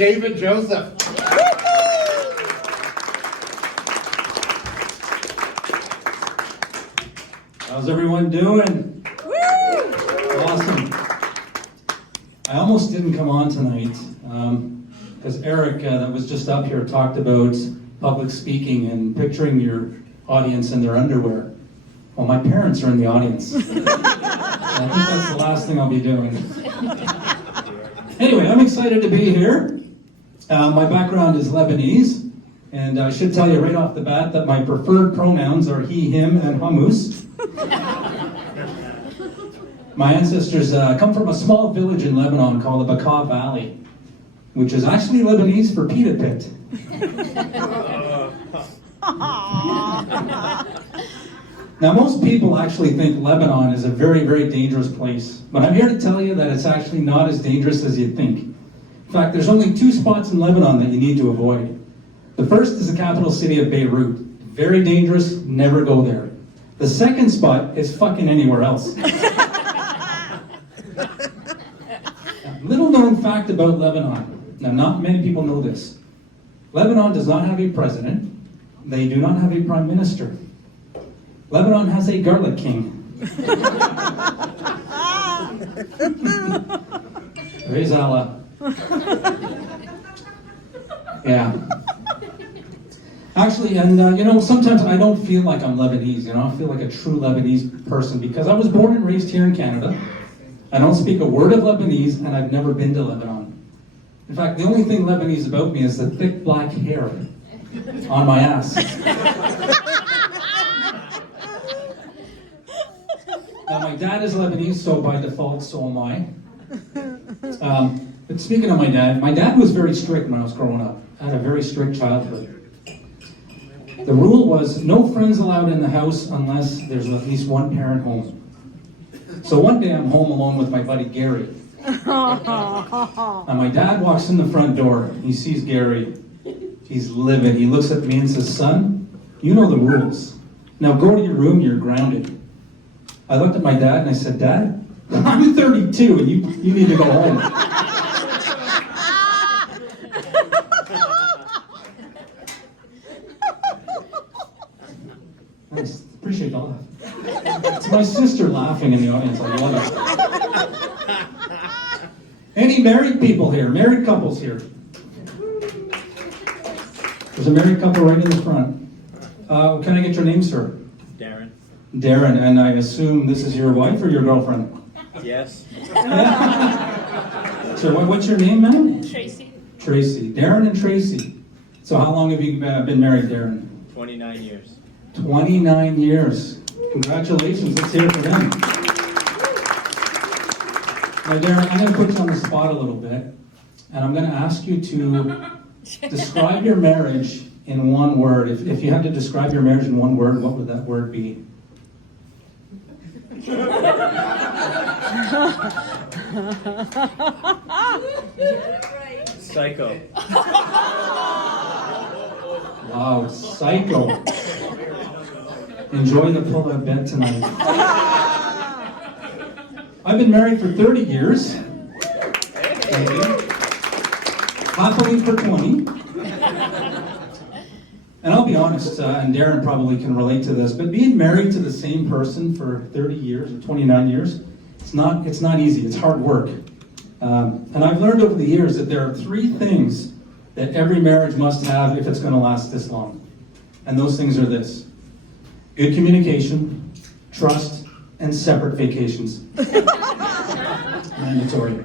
David Joseph. How's everyone doing? Awesome. I almost didn't come on tonight because Eric, that was just up here, talked about public speaking and picturing your audience in their underwear. Well, my parents are in the audience. I think that's the last thing I'll be doing. Anyway, I'm excited to be here. My background is Lebanese, and I should tell you right off the bat that my preferred pronouns are he, him, and hummus. My ancestors come from a small village in Lebanon called the Bekaa Valley, which is actually Lebanese for pita pit. Now, most people actually think Lebanon is a very, very dangerous place, but I'm here to tell you that it's actually not as dangerous as you'd think. In fact, there's only 2 spots in Lebanon that you need to avoid. The first is the capital city of Beirut. Very dangerous, never go there. The second spot is fucking anywhere else. Little known fact about Lebanon. Now, not many people know this. Lebanon does not have a president. They do not have a prime minister. Lebanon has a garlic king. Praise Allah. Yeah. Actually, and sometimes I don't feel like I'm Lebanese, I feel like a true Lebanese person because I was born and raised here in Canada. I don't speak a word of Lebanese, and I've never been to Lebanon. In fact, the only thing Lebanese about me is the thick black hair on my ass. Now, my dad is Lebanese, so by default, so am I. But speaking of my dad was very strict when I was growing up. I had a very strict childhood. The rule was no friends allowed in the house unless there's at least one parent home. So one day I'm home alone with my buddy Gary. And my dad walks in the front door. He sees Gary. He's livid. He looks at me and says, "Son, you know the rules. Now go to your room, you're grounded." I looked at my dad and I said, "Dad, I'm 32 and you need to go home." Nice. Appreciate all that. It's my sister laughing in the audience. I love it. Any married people here? Married couples here? There's a married couple right in the front. Can I get your name, sir? Darren. Darren, and I assume this is your wife or your girlfriend? Yes. So what's your name, ma'am? Tracy. Tracy. Darren and Tracy. So how long have you been married, Darren? 29 years. 29 years. Congratulations. Let's hear it for them. Now, Darren, I'm going to put you on the spot a little bit, and I'm going to ask you to describe your marriage in one word. If you had to describe your marriage in one word, what would that word be? Psycho. Wow, psycho. Enjoy the pull-out bed tonight. I've been married for 30 years. Happily for 20. And I'll be honest, and Darren probably can relate to this, but being married to the same person for 30 years or 29 years, it's not easy. It's hard work. And I've learned over the years that there are 3 things that every marriage must have if it's going to last this long. And those things are this: good communication, trust, and separate vacations. Mandatory.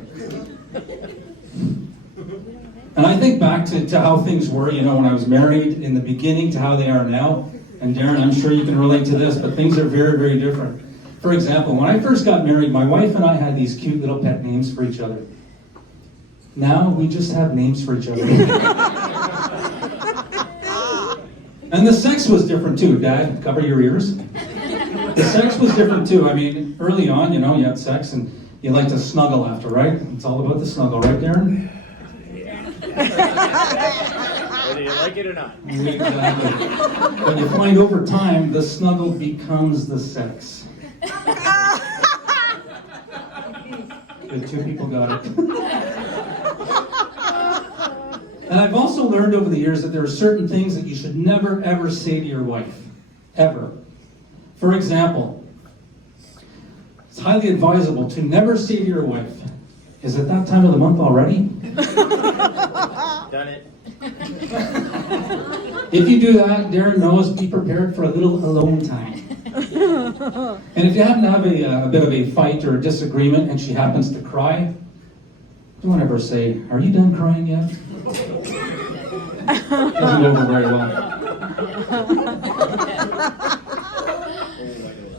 And I think back to how things were, when I was married in the beginning to how they are now. And Darren, I'm sure you can relate to this, but things are very, very different. For example, when I first got married, my wife and I had these cute little pet names for each other. Now we just have names for each other. And the sex was different too. Dad, cover your ears. The sex was different too. I mean, early on, you had sex and you like to snuggle after, right? It's all about the snuggle, right, Darren? Whether you like it or not. Exactly. But you find over time, the snuggle becomes the sex. Good, 2 people got it. And I've also learned over the years that there are certain things that you should never, ever say to your wife. Ever. For example, it's highly advisable to never say to your wife, "Is it that time of the month already?" Done it. If you do that, Darren knows, be prepared for a little alone time. And if you happen to have a bit of a fight or a disagreement and she happens to cry, don't ever say, "Are you done crying yet?" Doesn't go over very well.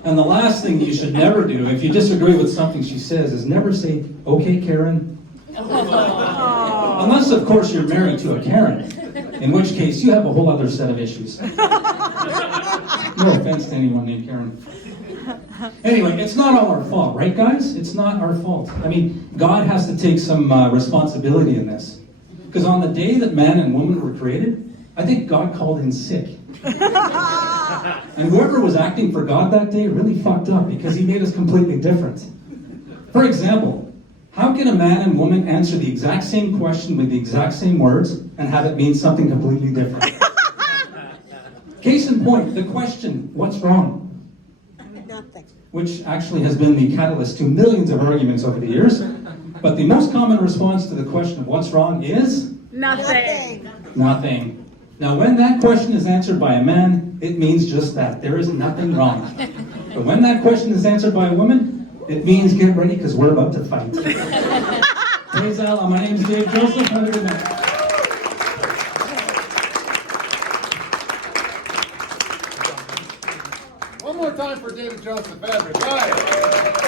And the last thing you should never do, if you disagree with something she says, is never say, "Okay, Karen." Unless, of course, you're married to a Karen, in which case you have a whole other set of issues. No offense to anyone named Karen. Anyway, it's not all our fault, right, guys? It's not our fault. I mean, God has to take some responsibility in this. Because on the day that man and woman were created, I think God called in sick. And whoever was acting for God that day really fucked up because he made us completely different. For example, how can a man and woman answer the exact same question with the exact same words and have it mean something completely different? Case in point, the question, "What's wrong?" Nothing. Which actually has been the catalyst to millions of arguments over the years. But the most common response to the question of what's wrong is? Nothing. Nothing. Now, when that question is answered by a man, it means just that. There is nothing wrong. But when that question is answered by a woman, it means get ready because we're about to fight. Praise Allah. My name is Biagios. Have a good night. One more time for David Joseph Everett. Guys.